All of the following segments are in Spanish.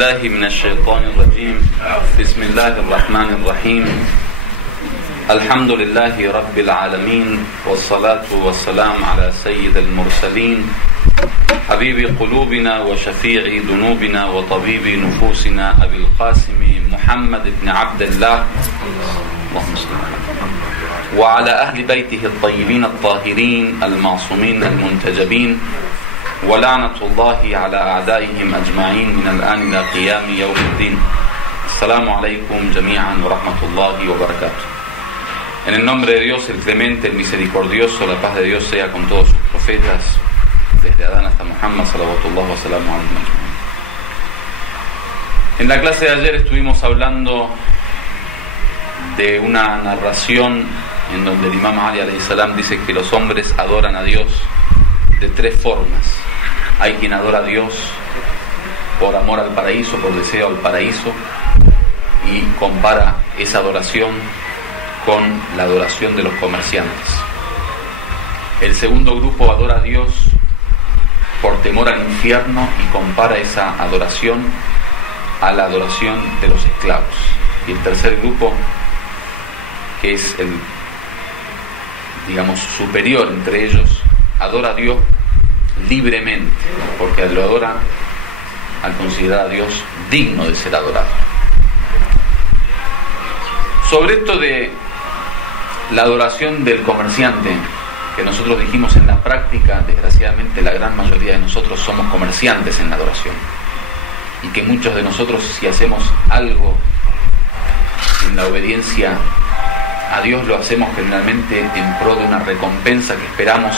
بالله من الشيطان الرجيم بسم الله الرحمن الرحيم الحمد لله رب العالمين والصلاة والسلام على سيد المرسلين حبيب قلوبنا وشفيع ذنوبنا وطبيب نفوسنا أبي القاسم محمد بن عبد الله اللهم صل وعلى أهل بيته الطيبين الطاهرين المعصومين المنتجبين ولعنة الله على أعدائهم أجمعين من الآن إلى قيام يوم الدين. Assalamu alaikum jami'an wa rahmatullahi wa barakatuh. En el nombre de Dios, el clemente, el misericordioso, la paz de Dios sea con todos sus profetas, desde Adán hasta Muhammad, salawatullah wa salamu alaikum. En la clase de ayer estuvimos hablando de una narración en donde el Imam Ali alayhi salam dice que los hombres adoran a Dios de tres formas. Hay quien adora a Dios por amor al paraíso, por deseo al paraíso, y compara esa adoración con la adoración de los comerciantes. El segundo grupo adora a Dios por temor al infierno y compara esa adoración a la adoración de los esclavos. Y el tercer grupo, que es el, digamos, superior entre ellos, adora a Dios libremente, porque lo adora al considerar a Dios digno de ser adorado. Sobre esto de la adoración del comerciante, que nosotros dijimos en la práctica, desgraciadamente la gran mayoría de nosotros somos comerciantes en la adoración, y que muchos de nosotros, si hacemos algo en la obediencia a Dios, lo hacemos generalmente en pro de una recompensa que esperamos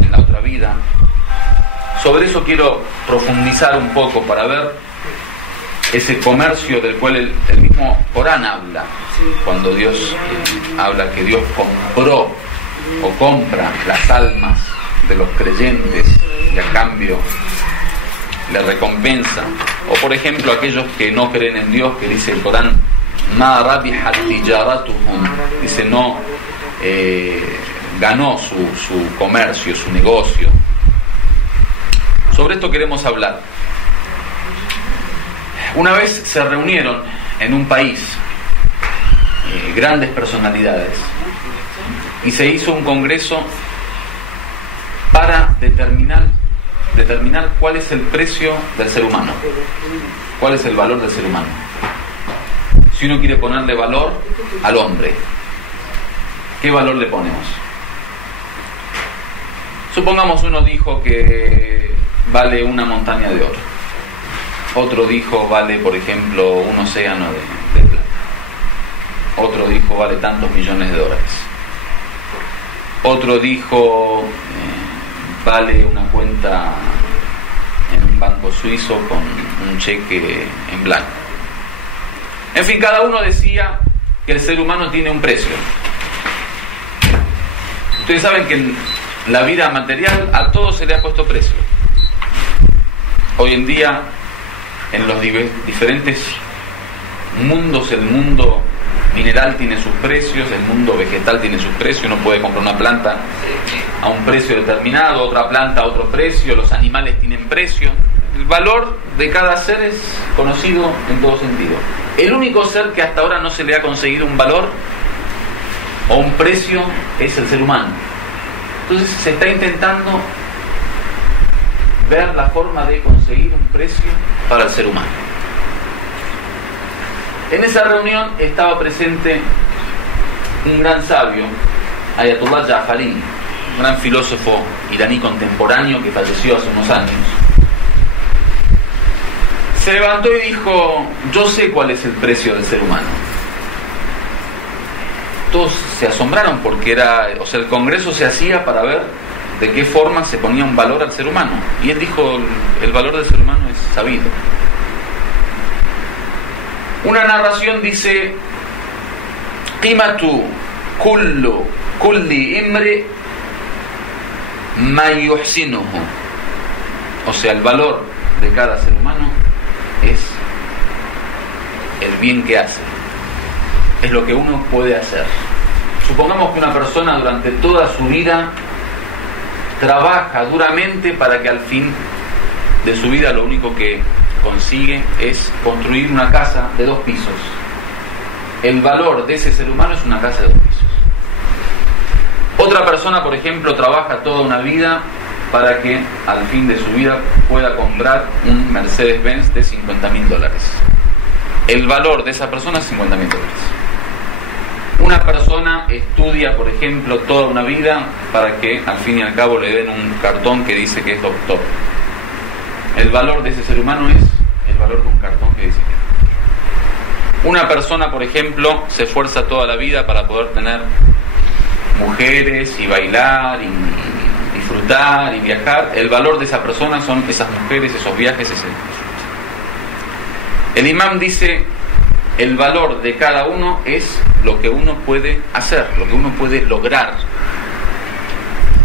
en la otra vida. Sobre eso quiero profundizar un poco para ver ese comercio del cual el mismo Corán habla, cuando Dios habla que Dios compró o compra las almas de los creyentes y a cambio le recompensa. O por ejemplo aquellos que no creen en Dios, que dice el Corán, ma rabihat tijaratuhum, dice no ganó su comercio, su negocio. Sobre esto queremos hablar. Una vez se reunieron en un país grandes personalidades y se hizo un congreso para determinar cuál es el precio del ser humano, cuál es el valor del ser humano. Si uno quiere ponerle valor al hombre, ¿qué valor le ponemos? Supongamos uno dijo que vale una montaña de oro, otro dijo vale, por ejemplo, un océano de plata, otro dijo vale tantos millones de dólares, otro dijo vale una cuenta en un banco suizo con un cheque en blanco. En fin, cada uno decía que el ser humano tiene un precio. Ustedes saben que en la vida material a todo se le ha puesto precio. Hoy en día, en los diferentes mundos, el mundo mineral tiene sus precios, el mundo vegetal tiene sus precios. Uno puede comprar una planta a un precio determinado, otra planta a otro precio, los animales tienen precio. El valor de cada ser es conocido en todo sentido. El único ser que hasta ahora no se le ha conseguido un valor o un precio es el ser humano. Entonces se está intentando ver la forma de conseguir un precio para el ser humano. En esa reunión estaba presente un gran sabio, Ayatollah Jafari, un gran filósofo iraní contemporáneo que falleció hace unos años. Se levantó y dijo: yo sé cuál es el precio del ser humano. Todos se asombraron porque el congreso se hacía para ver de qué forma se ponía un valor al ser humano. Y él dijo: el valor del ser humano es sabido. Una narración dice: qimatu kulli imri ma yuhsinuhu. O sea, el valor de cada ser humano es el bien que hace, es lo que uno puede hacer. Supongamos que una persona durante toda su vida trabaja duramente para que al fin de su vida lo único que consigue es construir una casa de 2 pisos. El valor de ese ser humano es una casa de 2 pisos. Otra persona, por ejemplo, trabaja toda una vida para que al fin de su vida pueda comprar un Mercedes-Benz de $50.000. El valor de esa persona es $50.000. Una persona estudia, por ejemplo, toda una vida para que al fin y al cabo le den un cartón que dice que es doctor. El valor de ese ser humano es el valor de un cartón que dice que es doctor. Una persona, por ejemplo, se esfuerza toda la vida para poder tener mujeres y bailar y disfrutar y viajar. El valor de esa persona son esas mujeres, esos viajes, ese disfrute. El imam dice: el valor de cada uno es lo que uno puede hacer, lo que uno puede lograr.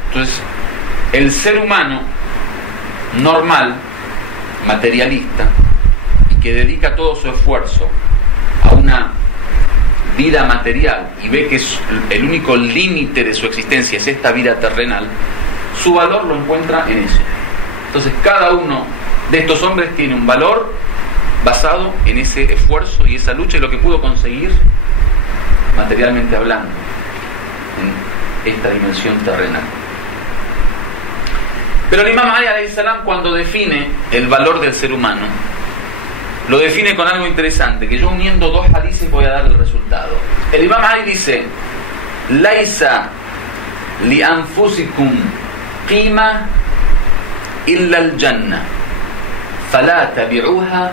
Entonces, el ser humano normal, materialista, y que dedica todo su esfuerzo a una vida material y ve que el único límite de su existencia es esta vida terrenal, su valor lo encuentra en eso. Entonces, cada uno de estos hombres tiene un valor basado en ese esfuerzo y esa lucha y lo que pudo conseguir materialmente hablando en esta dimensión terrenal. Pero el imam Ali alayhi salam, cuando define el valor del ser humano, lo define con algo interesante, que yo uniendo 2 hadices voy a dar el resultado. El imam Ali dice: Laisa li anfusikum qima illa al jannah fala tabi'uha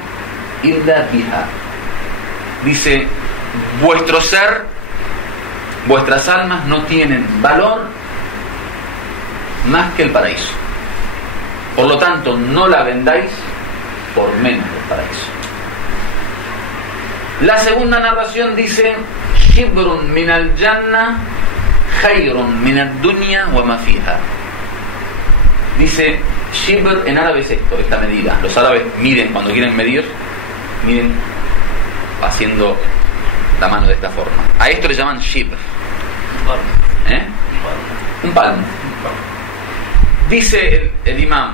illa biha. Dice: vuestro ser, vuestras almas no tienen valor más que el paraíso. Por lo tanto, no la vendáis por menos del paraíso. La segunda narración dice: shibrun min al jannah khayrun min ad dunya wa ma fiha. Dice, shibr en árabe es esto, esta medida. Los árabes miden, cuando quieren medir, miden haciendo la mano de esta forma. A esto le llaman shibr. Un palmo. Dice el imam: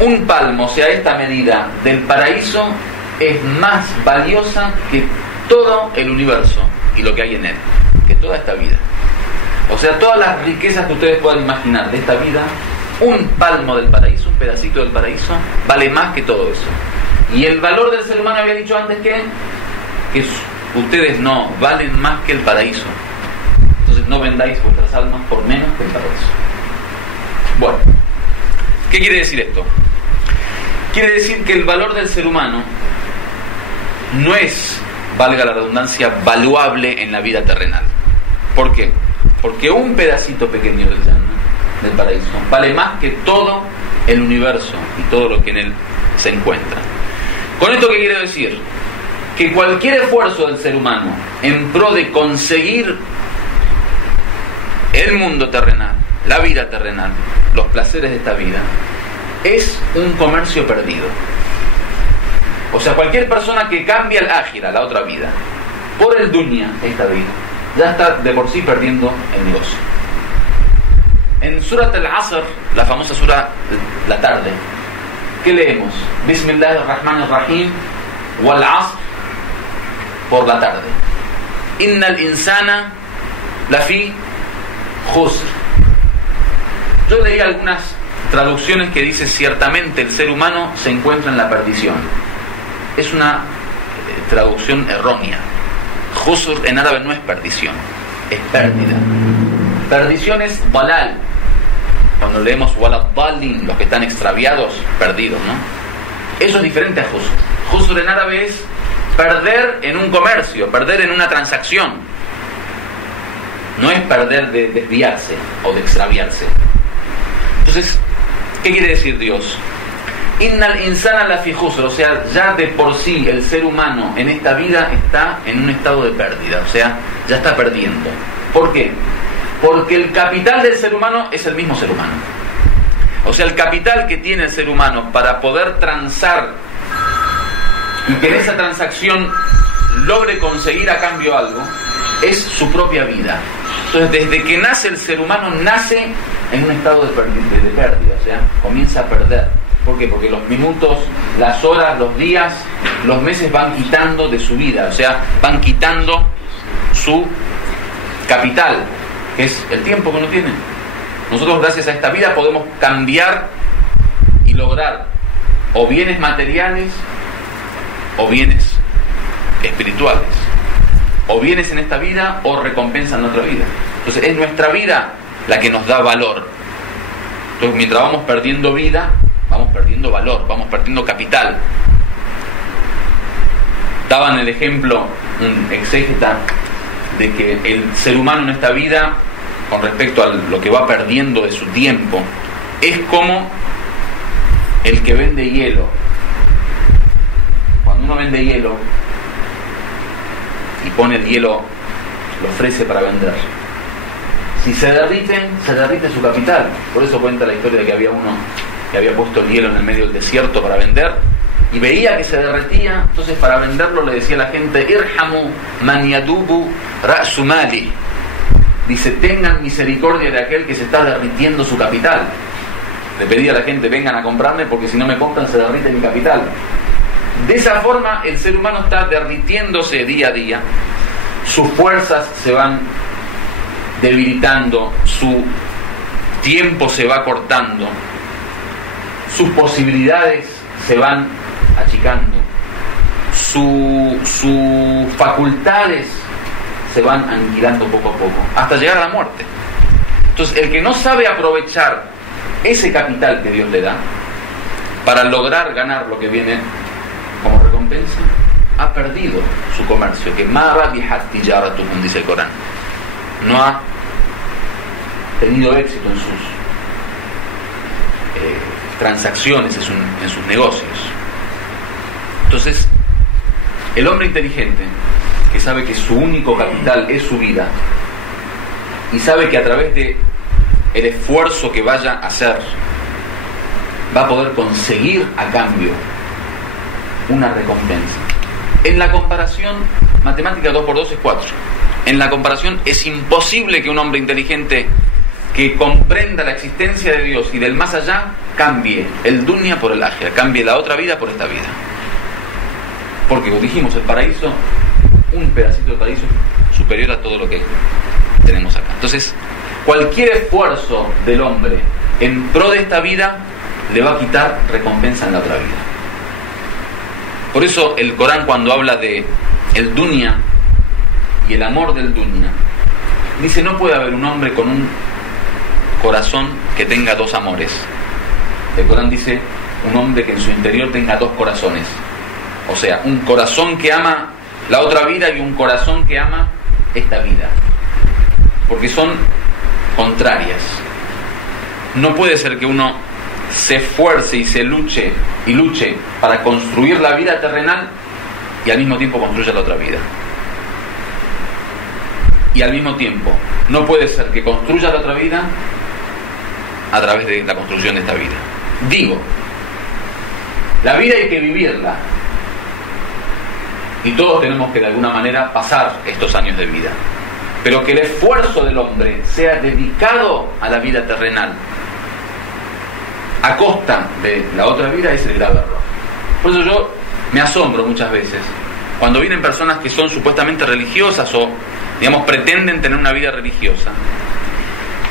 un palmo, o sea, esta medida del paraíso, es más valiosa que todo el universo y lo que hay en él, que toda esta vida. O sea, todas las riquezas que ustedes puedan imaginar de esta vida, un palmo del paraíso, un pedacito del paraíso, vale más que todo eso. Y el valor del ser humano, había dicho antes que ustedes no valen más que el paraíso. Entonces no vendáis vuestras almas por menos que el paraíso. Bueno, ¿qué quiere decir esto? Quiere decir que el valor del ser humano no es, valga la redundancia, valuable en la vida terrenal. ¿Por qué? Porque un pedacito pequeño del Jannah, del paraíso, vale más que todo el universo y todo lo que en él se encuentra. ¿Con esto qué quiero decir? Que cualquier esfuerzo del ser humano en pro de conseguir el mundo terrenal, la vida terrenal, los placeres de esta vida, es un comercio perdido. O sea, cualquier persona que cambia el ájira, la otra vida, por el dunya, esta vida, ya está de por sí perdiendo el negocio. En Surat al-Asr, la famosa sura de la tarde, ¿qué leemos? Bismillahirrahmanirrahim, wal asr, por la tarde. Innal insana lafi khusr. Yo leí algunas traducciones que dice: ciertamente el ser humano se encuentra en la perdición. Es una traducción errónea. Khusr en árabe no es perdición, es pérdida. Perdición es balal. Cuando leemos waladallin, los que están extraviados, perdidos, ¿no? Eso es diferente a khusr. Khusr en árabe es perder en un comercio, perder en una transacción. No es perder de desviarse o de extraviarse. Entonces, ¿qué quiere decir Dios? Innal insana lafi khusr, o sea, ya de por sí el ser humano en esta vida está en un estado de pérdida, o sea, ya está perdiendo. ¿Por qué? Porque el capital del ser humano es el mismo ser humano. O sea, el capital que tiene el ser humano para poder transar y que en esa transacción logre conseguir a cambio algo, es su propia vida. Entonces, desde que nace el ser humano, nace en un estado de pérdida, o sea, comienza a perder. ¿Por qué? Porque los minutos, las horas, los días, los meses van quitando de su vida, o sea, van quitando su capital, que es el tiempo que uno tiene. Nosotros, gracias a esta vida, podemos cambiar y lograr o bienes materiales o bienes espirituales, o bienes en esta vida o recompensa en otra vida. Entonces es nuestra vida la que nos da valor. Entonces, mientras vamos perdiendo vida, vamos perdiendo valor, vamos perdiendo capital. Daban el ejemplo, un exégeta, de que el ser humano en esta vida, con respecto a lo que va perdiendo de su tiempo, es como el que vende hielo. Cuando uno vende hielo y pone el hielo, lo ofrece para vender. Si se derrite su capital. Por eso cuenta la historia de que había uno que había puesto el hielo en el medio del desierto para vender y veía que se derretía. Entonces, para venderlo, le decía a la gente: irhamu man yadubu ra'su mali. Dice: tengan misericordia de aquel que se está derritiendo su capital. Le pedía a la gente: vengan a comprarme, porque si no me compran se derrite mi capital. De esa forma el ser humano está derritiéndose día a día. Sus fuerzas se van debilitando, su tiempo se va cortando, sus posibilidades se van achicando, sus facultades se van aniquilando poco a poco, hasta llegar a la muerte. Entonces, el que no sabe aprovechar ese capital que Dios le da para lograr ganar lo que viene como recompensa, ha perdido su comercio, que ma rabihat tijaratuhum, dice el Corán. No ha tenido éxito en sus transacciones, en sus negocios. Entonces, el hombre inteligente, que sabe que su único capital es su vida, y sabe que a través de el esfuerzo que vaya a hacer va a poder conseguir a cambio una recompensa. En la comparación, matemática 2 por 2 es 4. En la comparación, es imposible que un hombre inteligente que comprenda la existencia de Dios y del más allá cambie el dunya por el akhirah, cambie la otra vida por esta vida. Porque, como dijimos, el paraíso, un pedacito del paraíso superior a todo lo que tenemos acá. Entonces, cualquier esfuerzo del hombre en pro de esta vida le va a quitar recompensa en la otra vida. Por eso el Corán, cuando habla de el dunya y el amor del dunya, dice: no puede haber un hombre con un corazón que tenga dos amores. El Corán dice: un hombre que en su interior tenga dos corazones. O sea, un corazón que ama la otra vida y un corazón que ama esta vida. Porque son contrarias. No puede ser que uno se esfuerce y se luche para construir la vida terrenal y al mismo tiempo construya la otra vida. Y al mismo tiempo no puede ser que construya la otra vida a través de la construcción de esta vida. Digo, la vida hay que vivirla, y todos tenemos que de alguna manera pasar estos años de vida, pero que el esfuerzo del hombre sea dedicado a la vida terrenal a costa de la otra vida es el grave error. Por eso yo me asombro muchas veces cuando vienen personas que son supuestamente religiosas o, digamos, pretenden tener una vida religiosa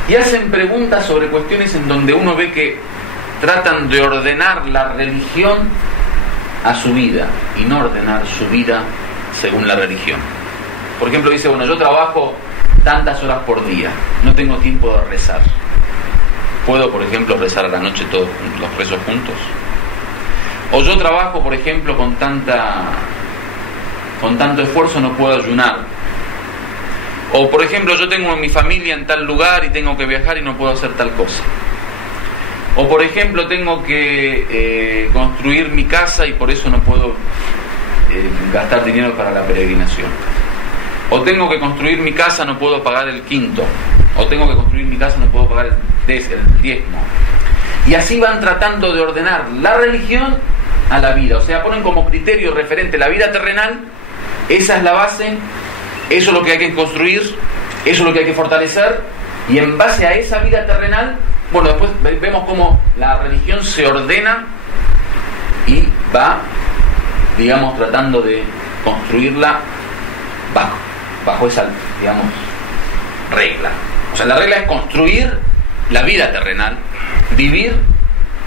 y hacen preguntas sobre cuestiones en donde uno ve que tratan de ordenar la religión a su vida y no ordenar su vida según la religión. Por ejemplo, dice: bueno, yo trabajo tantas horas por día, no tengo tiempo de rezar. ¿Puedo, por ejemplo, rezar a la noche todos los rezos juntos? O yo trabajo, por ejemplo, con tanto esfuerzo, no puedo ayunar. O, por ejemplo, yo tengo mi familia en tal lugar y tengo que viajar y no puedo hacer tal cosa. O, por ejemplo, tengo que construir mi casa y por eso no puedo gastar dinero para la peregrinación. O tengo que construir mi casa, no puedo pagar el quinto. O tengo que construir mi casa, no puedo pagar el diezmo. Y así van tratando de ordenar la religión a la vida. O sea, ponen como criterio referente la vida terrenal. Esa es la base, eso es lo que hay que construir, eso es lo que hay que fortalecer. Y en base a esa vida terrenal, bueno, después vemos cómo la religión se ordena va, digamos, tratando de construirla bajo esa, digamos, regla. O sea, la regla es construir la vida terrenal, vivir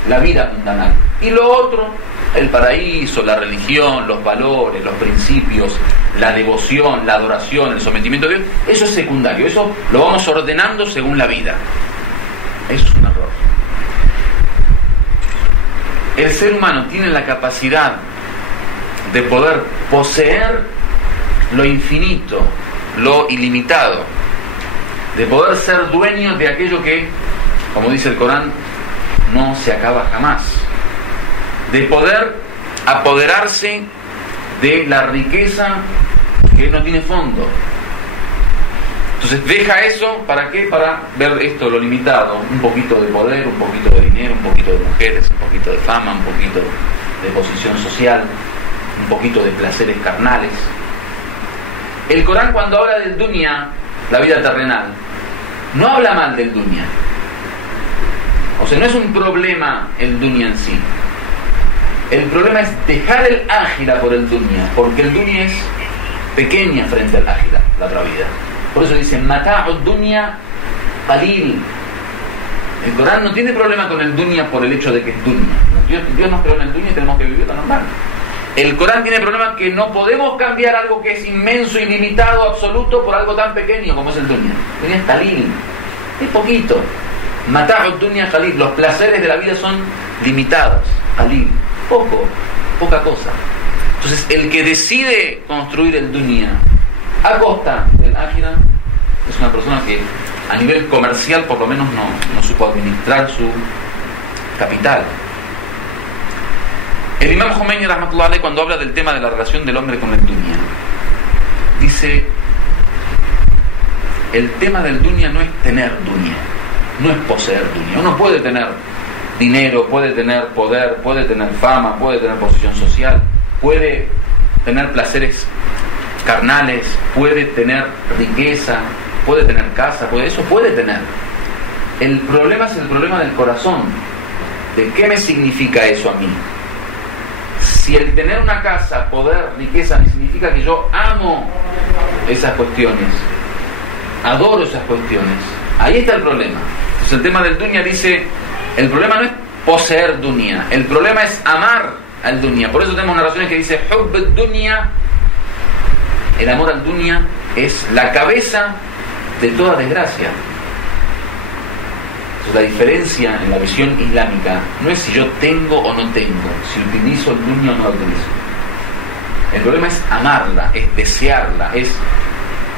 la vida mundanal. Y lo otro, el paraíso, la religión, los valores, los principios, la devoción, la adoración, el sometimiento a Dios, eso es secundario, eso lo vamos ordenando según la vida. Eso es un error. El ser humano tiene la capacidad de poder poseer lo infinito, lo ilimitado, de poder ser dueño de aquello que, como dice el Corán, no se acaba jamás, de poder apoderarse de la riqueza que no tiene fondo. Entonces deja eso, ¿para qué? Para ver esto, lo limitado, un poquito de poder, un poquito de dinero, un poquito de mujeres, un poquito de fama, un poquito de posición social, un poquito de placeres carnales. El Corán, cuando habla del dunya, la vida terrenal, no habla mal del dunya. O sea, no es un problema el dunya en sí. El problema es dejar el ájira por el dunya, porque el dunya es pequeña frente al ájira, la otra vida. Por eso dice mata'u dunya qalil. El Corán no tiene problema con el dunya por el hecho de que es dunya. Dios nos creó en el dunya y tenemos que vivirlo normal. El Corán tiene problema que no podemos cambiar algo que es inmenso, ilimitado, absoluto, por algo tan pequeño como es el dunya. El dunya es qalil, es poquito. Mata'u dunya qalil. Los placeres de la vida son limitados. Qalil, poca cosa. Entonces, el que decide construir el dunya a costa del ájira es una persona que a nivel comercial por lo menos no supo administrar su capital. El Imam Khomeini rahmatullah alayhi, cuando habla del tema de la relación del hombre con el dunya, dice: el tema del dunya no es tener dunya, no es poseer dunya. Uno puede tener dinero, puede tener poder, puede tener fama, puede tener posición social, puede tener placeres carnales, puede tener riqueza, puede tener casa, eso puede tener. El problema es el problema del corazón. ¿De qué me significa eso a mí? Si el tener una casa, poder, riqueza, me significa que yo amo esas cuestiones, adoro esas cuestiones, ahí está el problema. Entonces el tema del dunya dice, el problema no es poseer dunya, el problema es amar al dunya. Por eso tenemos narraciones que dice hubb dunya, el amor al dunya es la cabeza de toda desgracia. Entonces, la diferencia en la visión islámica no es si yo tengo o no tengo, si utilizo el dunya o no lo utilizo. El problema es amarla, es desearla, es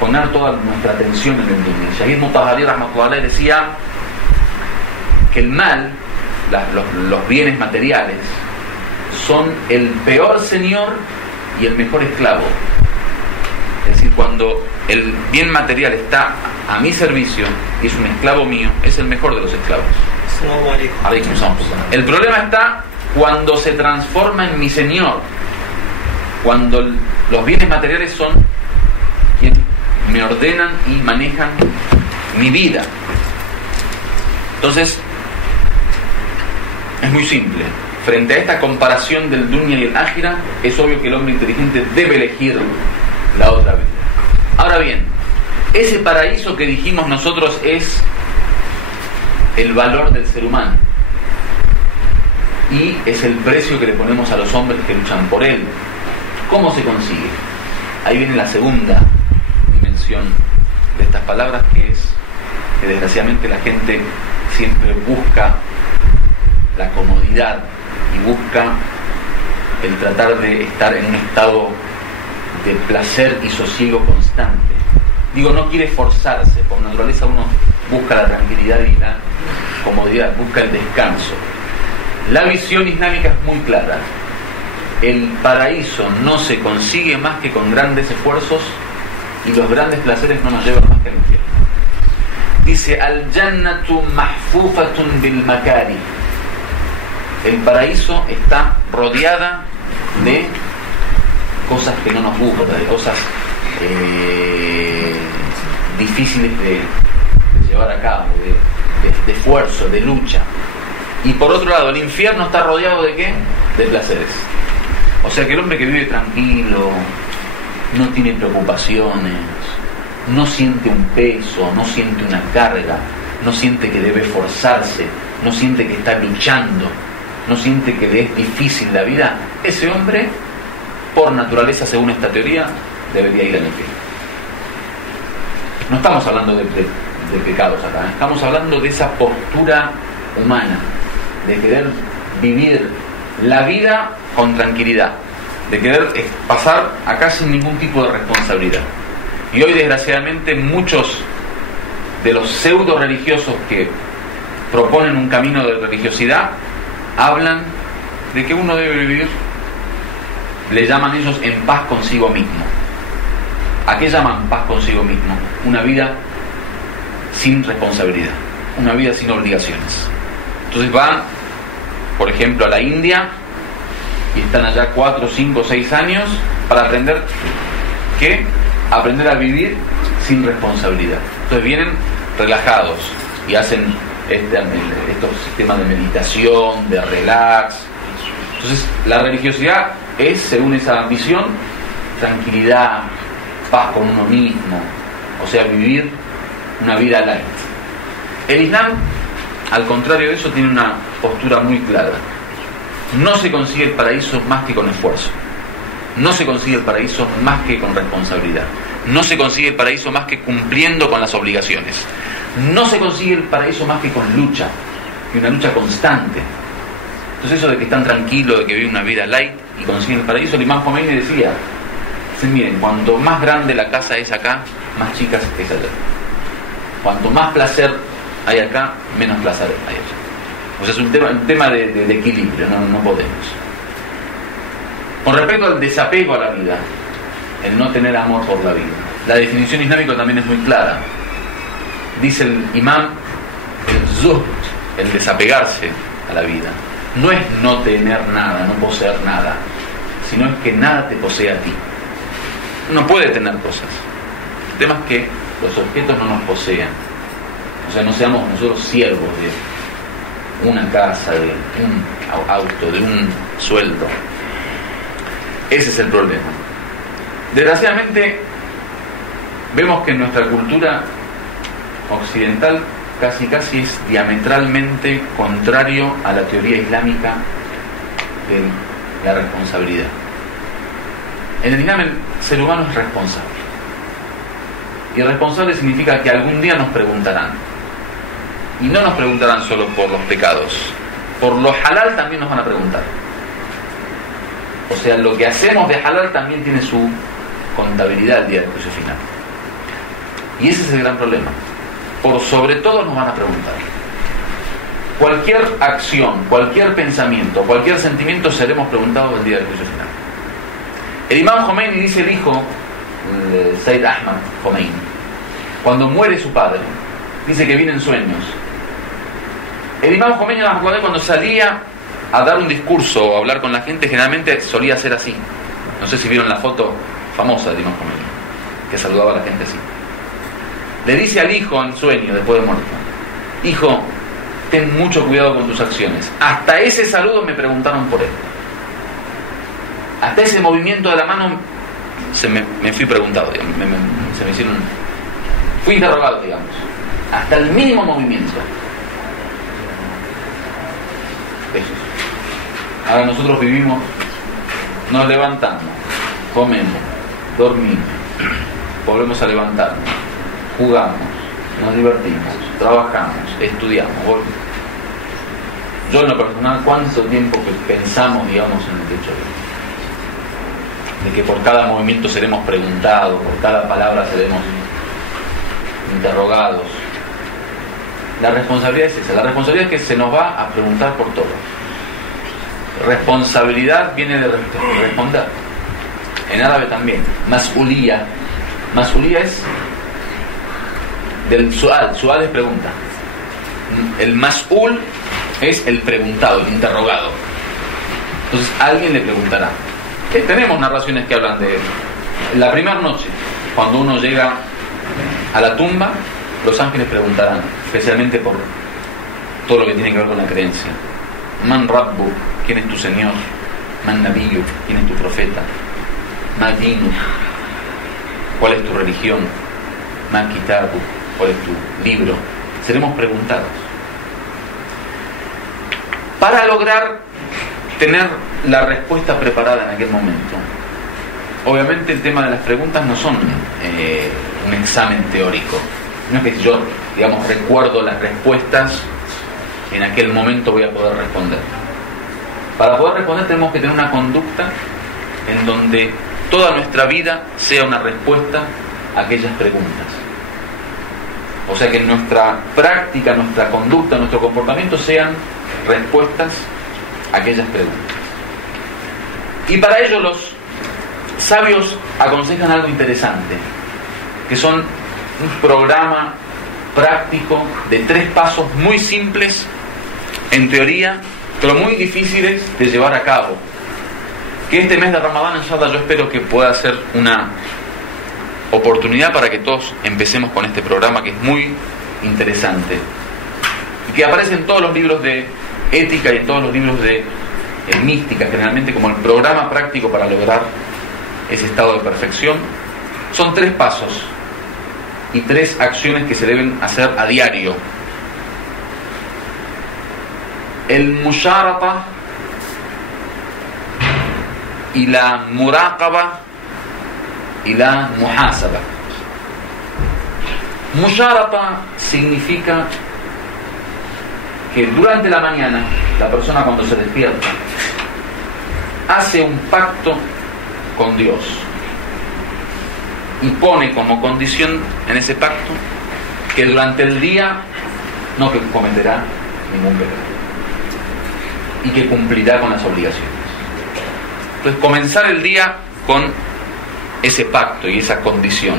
poner toda nuestra atención en el dunya. Shahid Mutahari rahmatullah decía que el mal, los bienes materiales, son el peor señor y el mejor esclavo. Es decir, cuando el bien material está a mi servicio y es un esclavo mío, es el mejor de los esclavos. El problema está cuando se transforma en mi señor, cuando los bienes materiales son quienes me ordenan y manejan mi vida. Entonces, es muy simple. Frente a esta comparación del dunya y el ájira, es obvio que el hombre inteligente debe elegir la otra vida. Ahora bien, ese paraíso que dijimos nosotros es el valor del ser humano y es el precio que le ponemos a los hombres que luchan por él. ¿Cómo se consigue? Ahí viene la segunda dimensión de estas palabras, que es que desgraciadamente la gente siempre busca la comodidad y busca el tratar de estar en un estado de placer y sosiego constante. Digo, no quiere esforzarse, por naturaleza uno busca la tranquilidad y la comodidad, busca el descanso. La visión islámica es muy clara. El paraíso no se consigue más que con grandes esfuerzos y los grandes placeres no nos llevan más que al infierno. Dice: al-jannatu mahfufatun bil makari. El paraíso está rodeada de cosas que no nos gustan, de cosas difíciles de llevar a cabo, de esfuerzo, de lucha. Y por otro lado, el infierno está rodeado ¿de qué? De placeres. O sea que el hombre que vive tranquilo, no tiene preocupaciones, no siente un peso, no siente una carga, no siente que debe esforzarse, no siente que está luchando, no siente que le es difícil la vida, ese hombre, por naturaleza, según esta teoría, debería ir al infierno. No estamos hablando de pecados acá, estamos hablando de esa postura humana, de querer vivir la vida con tranquilidad, de querer pasar acá sin ningún tipo de responsabilidad. Y hoy, desgraciadamente, muchos de los pseudo religiosos que proponen un camino de religiosidad hablan de que uno debe vivir, le llaman ellos, en paz consigo mismo. ¿A qué llaman paz consigo mismo? Una vida sin responsabilidad, una vida sin obligaciones. Entonces van, por ejemplo, a la India y están allá 4, 5, 6 años para aprender ¿qué? Aprender a vivir sin responsabilidad. Entonces vienen relajados y hacen estos sistemas de meditación, de relax. Entonces la religiosidad es, según esa visión, tranquilidad, paz con uno mismo, o sea, vivir una vida light. El Islam, al contrario de eso, tiene una postura muy clara. No se consigue el paraíso más que con esfuerzo. No se consigue el paraíso más que con responsabilidad. No se consigue el paraíso más que cumpliendo con las obligaciones. No se consigue el paraíso más que con lucha, y una lucha constante. Entonces eso de que están tranquilos, de que viven una vida light y consiguen el paraíso, el imam Khomeini decía, miren, cuanto más grande la casa es acá, más chica es allá. Cuanto más placer hay acá, menos placer hay allá. O sea, es un tema de equilibrio, no podemos. Con respecto al desapego a la vida, el no tener amor por la vida, la definición islámica también es muy clara. Dice el imam, el zuhd, el desapegarse a la vida, no es no tener nada, no poseer nada, sino es que nada te posee a ti. Uno puede tener cosas. El tema es que los objetos no nos posean. O sea, no seamos nosotros siervos de una casa, de un auto, de un sueldo. Ese es el problema. Desgraciadamente, vemos que en nuestra cultura occidental casi es diametralmente contrario a la teoría islámica de la responsabilidad. En el Islam el ser humano es responsable. Y responsable significa que algún día nos preguntarán. Y no nos preguntarán solo por los pecados. Por lo halal también nos van a preguntar. O sea, lo que hacemos de halal también tiene su contabilidad el día del juicio final. Y ese es el gran problema. Por sobre todo nos van a preguntar. Cualquier acción, cualquier pensamiento, cualquier sentimiento seremos preguntados el día del juicio final. El imam Khomeini, dice el hijo, Said Ahmad Khomeini, cuando muere su padre, dice que vienen sueños. El imam Khomeini, cuando salía a dar un discurso o a hablar con la gente, generalmente solía ser así. No sé si vieron la foto famosa del imam Khomeini, que saludaba a la gente así. Le dice al hijo en sueño, después de muerto, hijo, ten mucho cuidado con tus acciones. Hasta ese saludo me preguntaron por él. Hasta ese movimiento de la mano me fui preguntado, digamos, se me hicieron, fui interrogado, digamos, hasta el mínimo movimiento. Eso. Ahora nosotros vivimos, nos levantamos, comemos, dormimos, volvemos a levantarnos, jugamos, nos divertimos, trabajamos, estudiamos. Yo en lo personal, ¿cuánto tiempo que pensamos, digamos, en el hecho de que por cada movimiento seremos preguntados, por cada palabra seremos interrogados? La responsabilidad es esa. La responsabilidad es que se nos va a preguntar por todo. Responsabilidad viene de responder. En árabe también. Mas'uliyah. Mas'uliyah es del su'al. Su'al es pregunta. El mas'ul es el preguntado, el interrogado. Entonces alguien le preguntará. Tenemos narraciones que hablan de la primera noche, cuando uno llega a la tumba, los ángeles preguntarán, especialmente por todo lo que tiene que ver con la creencia. Man Rabbu, ¿quién es tu Señor? Man Nabiyuk, ¿quién es tu profeta? Ma Dinuk, ¿cuál es tu religión? Ma Kitabu, ¿cuál es tu libro? Seremos preguntados para lograr tener la respuesta preparada en aquel momento. Obviamente el tema de las preguntas no son un examen teórico. No es que yo, digamos, recuerdo las respuestas, en aquel momento voy a poder responder. Para poder responder tenemos que tener una conducta en donde toda nuestra vida sea una respuesta a aquellas preguntas. O sea que nuestra práctica, nuestra conducta, nuestro comportamiento sean respuestas a aquellas preguntas. Y para ello los sabios aconsejan algo interesante, que son un programa práctico de 3 pasos muy simples en teoría, pero muy difíciles de llevar a cabo. Que este mes de Ramadán, inshallah, yo espero que pueda ser una oportunidad para que todos empecemos con este programa, que es muy interesante y que aparece en todos los libros de ética y en todos los libros de mística, generalmente como el programa práctico para lograr ese estado de perfección. Son 3 pasos y 3 acciones que se deben hacer a diario. El musharata y la muraqaba y la muhasaba. Musharata significa que durante la mañana la persona, cuando se despierta, hace un pacto con Dios y pone como condición en ese pacto que durante el día no cometerá ningún pecado y que cumplirá con las obligaciones. Entonces, comenzar el día con ese pacto y esa condición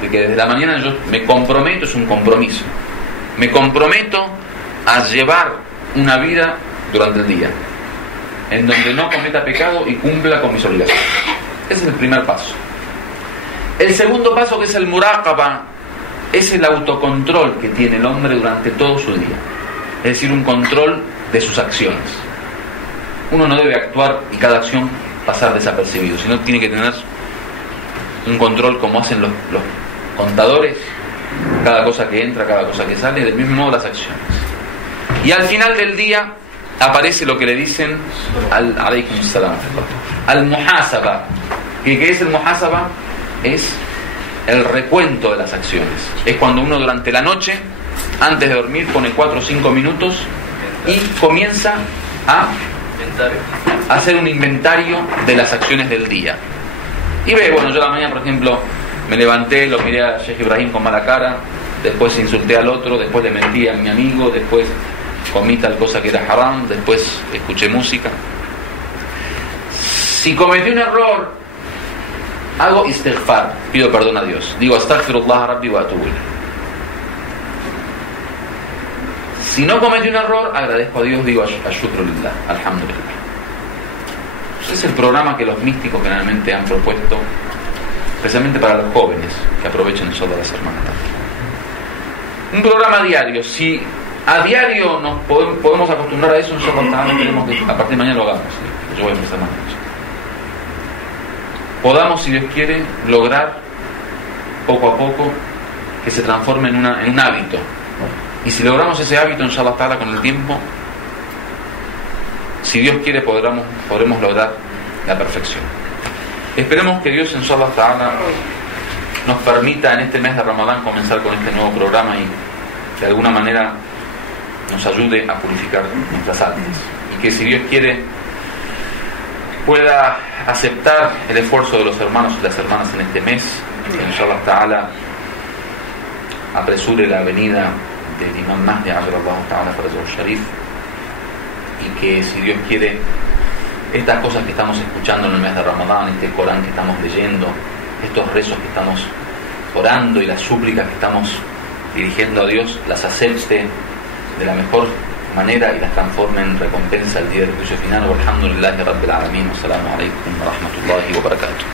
de que desde la mañana yo me comprometo, es un compromiso, me comprometo a llevar una vida durante el día en donde no cometa pecado y cumpla con mis obligaciones. Ese es el primer paso. El segundo paso, que es el muraqaba, es el autocontrol que tiene el hombre durante todo su día, es decir, un control de sus acciones. Uno no debe actuar y cada acción pasar desapercibido, sino tiene que tener un control como hacen los contadores, cada cosa que entra, cada cosa que sale, del mismo modo las acciones. Y al final del día aparece lo que le dicen al muhasaba. ¿Qué es el muhasaba? Es el recuento de las acciones. Es cuando uno durante la noche, antes de dormir, pone 4 o 5 minutos y comienza a hacer un inventario de las acciones del día. Y ve, bueno, yo a la mañana, por ejemplo, me levanté, lo miré a Sheikh Ibrahim con mala cara, después insulté al otro, después le mentí a mi amigo, después comí tal cosa que era haram, después escuché música. Si cometí un error, hago istighfar, pido perdón a Dios, digo astaghfirullah rabbi wa atubu ilayh. Si no cometí un error, agradezco a Dios, digo ashukru-lillah, alhamdulillah. Ese es el programa que los místicos generalmente han propuesto, especialmente para los jóvenes que aprovechen solo las hermanas. Un programa diario. Si a diario nos podemos acostumbrar a eso, nosotros tenemos que a partir de mañana lo hagamos. Yo voy a empezar mañana. Podamos, si Dios quiere, lograr poco a poco que se transforme en un hábito. Y si logramos ese hábito, inshallah ta'ala, con el tiempo, si Dios quiere, podremos lograr la perfección. Esperemos que Dios, inshallah ta'ala, nos permita en este mes de Ramadán comenzar con este nuevo programa y de alguna manera nos ayude a purificar nuestras almas. Y que, si Dios quiere, pueda aceptar el esfuerzo de los hermanos y las hermanas en este mes, que inshallah ta'ala apresure la venida del Imam Mahdi Ajjallahu ta'ala Farajahu Sharif, y que, si Dios quiere, estas cosas que estamos escuchando en el mes de Ramadán, este Corán que estamos leyendo, estos rezos que estamos orando y las súplicas que estamos dirigiendo a Dios, las acepte de la mejor manera y las transforme en recompensa el día del juicio final. Walhamdulillahi Rabbil Alamin. Assalamu alaikum wa rahmatullahi wa barakatuh.